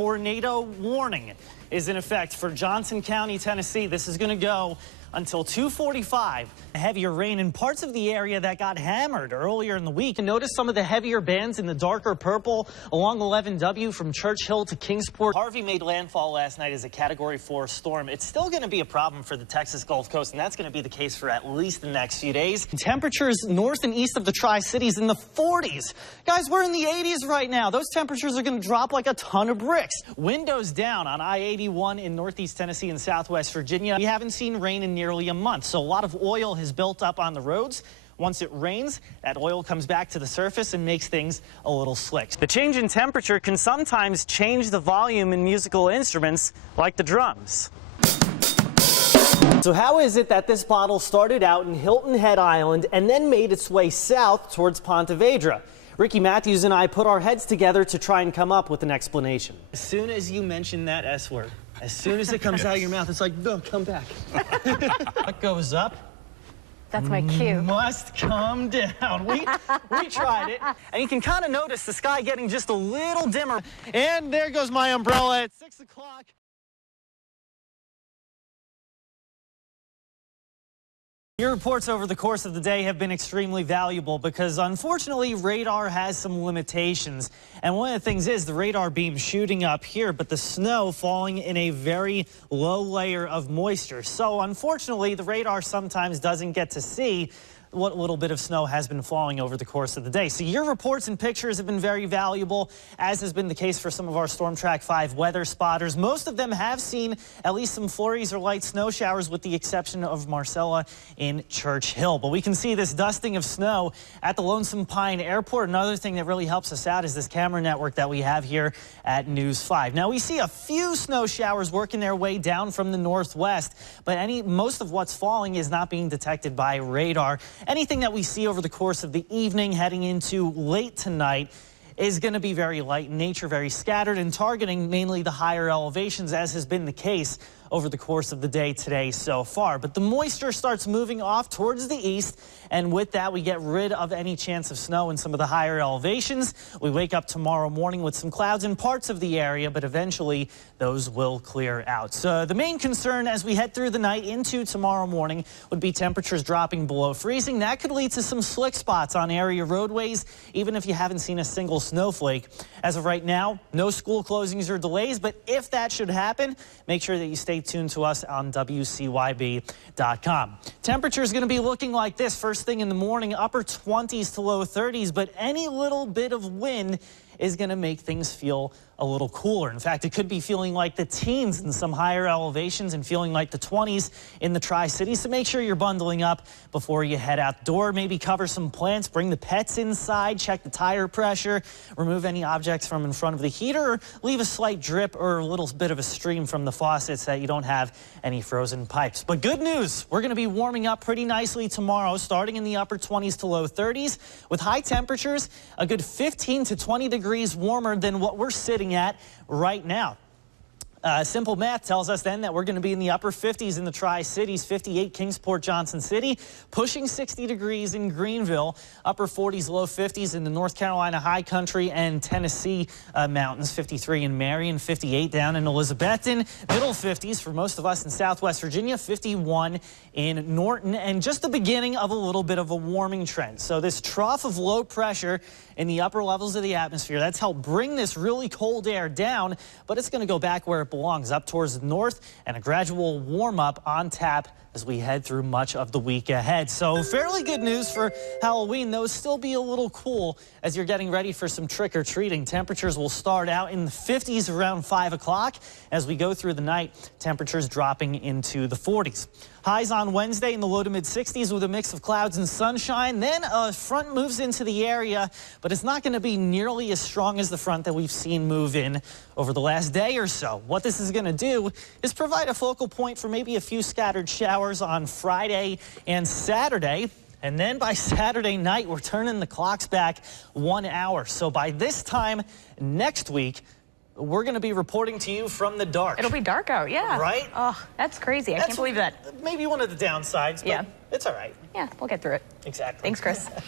Tornado warning is in effect for Johnson County, Tennessee. This is going to go until 2:45. Heavier rain in parts of the area that got hammered earlier in the week. Notice some of the heavier bands in the darker purple along 11W from Church Hill to Kingsport. Harvey made landfall last night as a Category 4 storm. It's still going to be a problem for the Texas Gulf Coast, and that's going to be the case for at least the next few days. Temperatures north and east of the Tri-Cities in the 40s. Guys, we're in the 80s right now. Those temperatures are going to drop like a ton of bricks. Windows down on I-81 in northeast Tennessee and southwest Virginia. We haven't seen rain in nearly a month, so a lot of oil has built up on the roads. Once it rains, that oil comes back to the surface and makes things a little slick. The change in temperature can sometimes change the volume in musical instruments like the drums. So how is it that this bottle started out in Hilton Head Island and then made its way south towards Ponte Vedra? Ricky Matthews and I put our heads together to try and come up with an explanation. As soon as you mention that S word, as soon as it comes out of your mouth, it's like, no, come back. What goes up? That's my cue. Must come down. We tried it, and you can kind of notice the sky getting just a little dimmer. And there goes my umbrella at 6 o'clock. Your reports over the course of the day have been extremely valuable because, unfortunately, radar has some limitations. And one of the things is the radar beam shooting up here, but the snow falling in a very low layer of moisture. So, unfortunately, the radar sometimes doesn't get to see what little bit of snow has been falling over the course of the day. So your reports and pictures have been very valuable, as has been the case for some of our Storm Track 5 weather spotters. Most of them have seen at least some flurries or light snow showers, with the exception of Marcella in Church Hill. But we can see this dusting of snow at the Lonesome Pine Airport. Another thing that really helps us out is this camera network that we have here at News 5. Now, we see a few snow showers working their way down from the northwest, but most of what's falling is not being detected by radar. Anything that we see over the course of the evening heading into late tonight is going to be very light in nature, very scattered, and targeting mainly the higher elevations, as has been the case over the course of the day today so far. But the moisture starts moving off towards the east, and with that, we get rid of any chance of snow in some of the higher elevations. We wake up tomorrow morning with some clouds in parts of the area, but eventually those will clear out. So the main concern as we head through the night into tomorrow morning would be temperatures dropping below freezing. That could lead to some slick spots on area roadways, even if you haven't seen a single snowflake. As of right now, no school closings or delays, but if that should happen, make sure that you stay tuned to us on WCYB.com. Temperature is going to be looking like this first thing in the morning, upper 20s to low 30s, but any little bit of wind is going to make things feel a little cooler. In fact, it could be feeling like the teens in some higher elevations and feeling like the 20s in the Tri-Cities. So make sure you're bundling up before you head out the door. Maybe cover some plants, bring the pets inside, check the tire pressure, remove any objects from in front of the heater, or leave a slight drip or a little bit of a stream from the faucets so that you don't have any frozen pipes. But good news, we're going to be warming up pretty nicely tomorrow, starting in the upper 20s to low 30s, with high temperatures a good 15 to 20 degrees warmer than what we're sitting at right now. Simple math tells us then that we're going to be in the upper 50s in the Tri-Cities, 58 Kingsport, Johnson City, pushing 60 degrees in Greenville, upper 40s, low 50s in the North Carolina high country and Tennessee mountains, 53 in Marion, 58 down in Elizabethton, middle 50s for most of us in Southwest Virginia, 51 in Norton, and just the beginning of a little bit of a warming trend. So this trough of low pressure in the upper levels of the atmosphere, that's helped bring this really cold air down, but it's going to go back where it belongs, up towards the north, and a gradual warm up on tap as we head through much of the week ahead. So fairly good news for Halloween, though still be a little cool as you're getting ready for some trick-or-treating. Temperatures will start out in the 50s around 5 o'clock. As we go through the night, temperatures dropping into the 40s. Highs on Wednesday in the low to mid 60s with a mix of clouds and sunshine. Then a front moves into the area, but it's not going to be nearly as strong as the front that we've seen move in over the last day or so. What this is going to do is provide a focal point for maybe a few scattered showers on Friday and Saturday. And then by Saturday night, we're turning the clocks back 1 hour. So by this time next week, we're going to be reporting to you from the dark. It'll be dark out, yeah. Right? Oh, that's crazy. I can't believe that. Maybe one of the downsides, but yeah, it's all right. Yeah, we'll get through it. Exactly. Thanks, Chris.